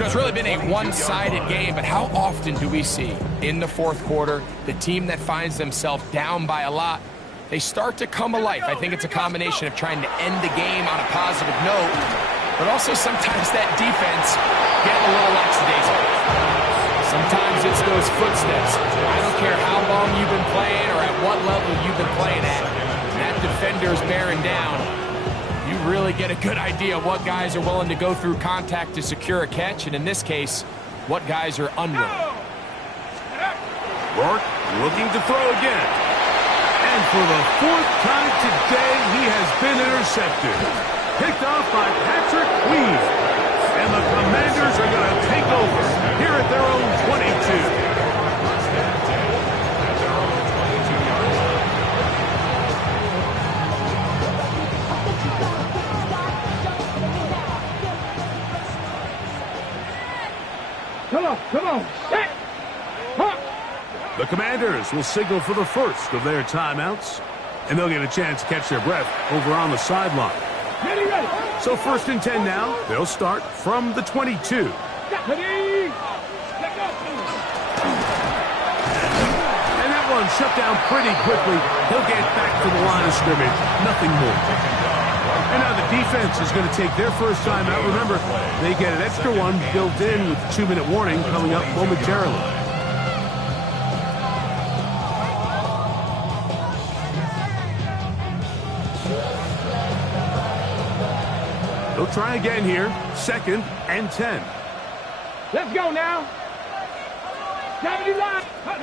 It's really been a one-sided game, but how often do we see in the 4th quarter the team that finds themselves down by a lot, they start to come alive? I think it's a combination of trying to end the game on a positive note, but also sometimes that defense getting a little lackadaisical. Sometimes it's those footsteps. I don't care how long you've been playing or at what level you've been playing at. That defender's bearing down. You really get a good idea of what guys are willing to go through contact to secure a catch, and in this case, what guys are unwilling. Rourke looking to throw again. And for the 4th time today, he has been intercepted. Picked off by Patrick Queen. And the Commanders are going to take over here at their own 22. Come on. Set. Huh. Commanders will signal for the first of their timeouts, and they'll get a chance to catch their breath over on the sideline. Ready, ready. So 1st and 10 now. They'll start from the 22. Ready. Let go. And that one shut down pretty quickly. He'll get back to the line of scrimmage. Nothing more. And now the defense is going to take their first time out. Remember, they get an extra one built in with the 2-minute warning coming up momentarily. They'll try again here. 2nd and 10. Let's go now. 70 line. Back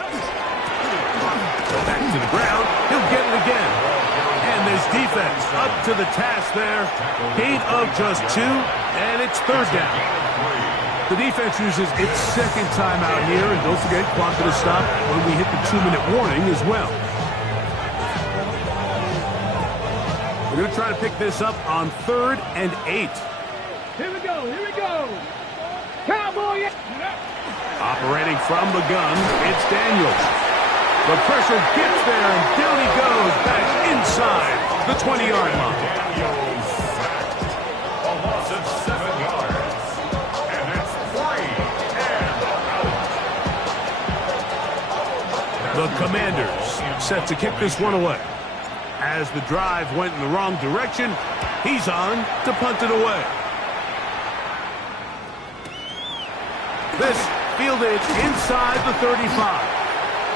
to the ground. He'll get it again. And this defense up to the task there. Gain of just 2, and it's 3rd down. The defense uses its 2nd timeout here, and don't forget, clock going to stop when we hit the 2-minute warning as well. We're going to try to pick this up on 3rd and 8. Here we go. Here we go. Cowboy. Operating from the gun, it's Daniels. The pressure gets there, and down he goes back inside the 20-yard line. Daniels sacked. A loss of 7 yards. And it's 3 and out. The Commanders set to kick this one away. As the drive went in the wrong direction, he's on to punt it away. This fielded inside the 35.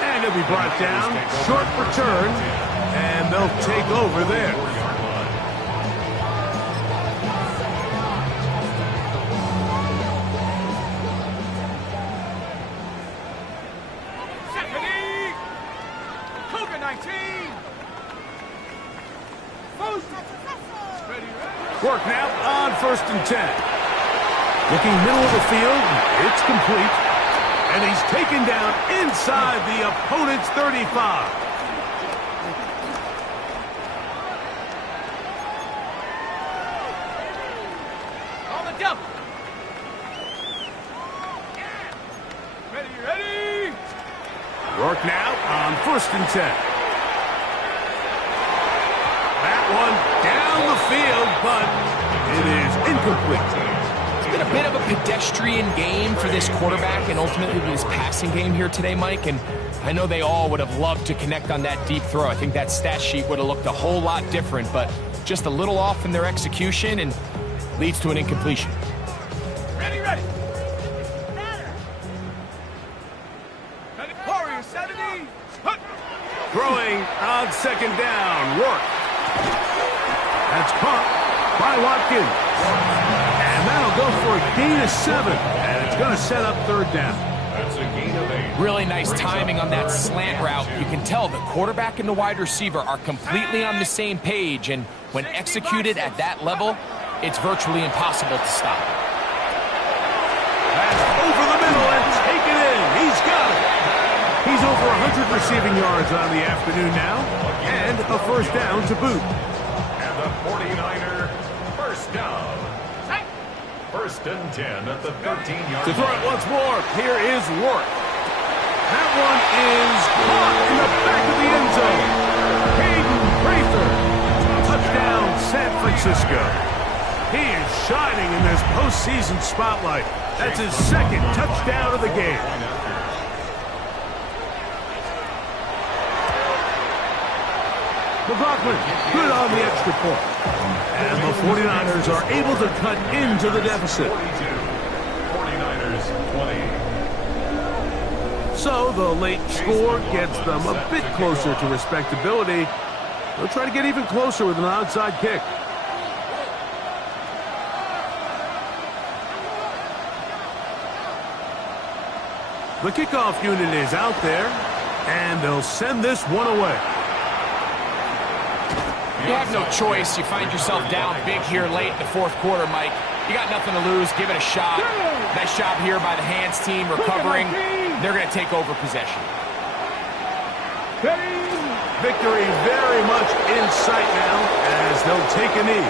And it'll be brought down, short return, and they'll take over there. Work now on 1st and 10. Looking middle of the field, it's complete. And he's taken down inside the opponent's 35. On the double. Ready, ready. Work now on 1st and 10. That one down the field, but it is incomplete. It's been a bit of a pedestrian game for this quarterback and ultimately this passing game here today, Mike. And I know they all would have loved to connect on that deep throw. I think that stat sheet would have looked a whole lot different, but just a little off in their execution and leads to an incompletion. Ready, ready. Warrior 70. Throwing on 2nd down. Rourke. That's caught by Watkins. And that'll go for a gain of 7. And it's going to set up 3rd down. That's a gain of 8. Really nice timing on that slant route. You can tell the quarterback and the wide receiver are completely on the same page. And when executed at that level, it's virtually impossible to stop. That's over the middle and taken in. He's got it. He's over 100 receiving yards on the afternoon now. And a 1st down to boot. And the 49er, 1st down. 1st and 10 at the 13-yard To throw line. it once more, here is Rourke. That one is caught in the back of the end zone. Caden Prather. Touchdown, San Francisco. He is shining in this postseason spotlight. That's his 2nd touchdown of the game. McLaughlin, good on the extra point. And the 49ers are able to cut into the deficit. 49ers 20. So the late score gets them a bit closer to respectability. They'll try to get even closer with an onside kick. The kickoff unit is out there, and they'll send this one away. You have no choice. You find yourself down big here late in the 4th quarter, Mike. You got nothing to lose. Give it a shot. Nice job here by the hands team recovering. They're going to take over possession. Victory very much in sight now as they'll take a knee.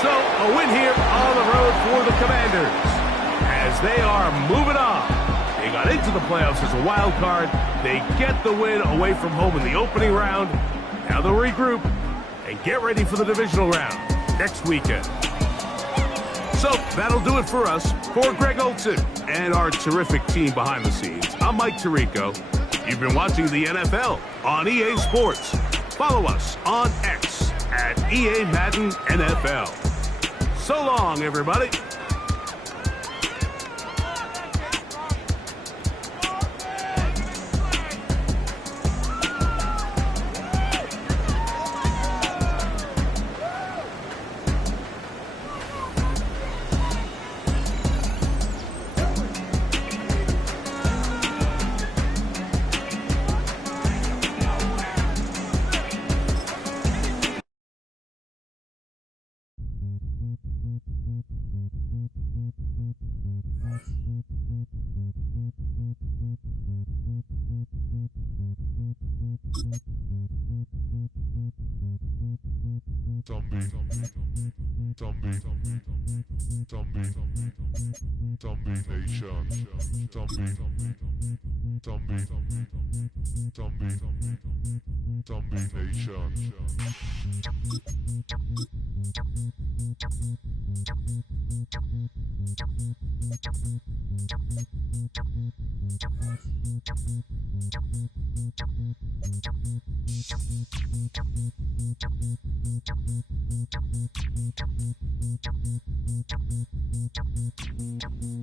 So a win here on the road for the Commanders as they are moving on They got into the playoffs as a wild card. They get the win away from home in the opening round. Now they'll regroup and get ready for the divisional round next weekend. So that'll do it for us. For Greg Olson and our terrific team behind the scenes, I'm Mike Tirico. You've been watching the NFL on EA Sports. Follow us on X at EA Madden NFL. So long, everybody.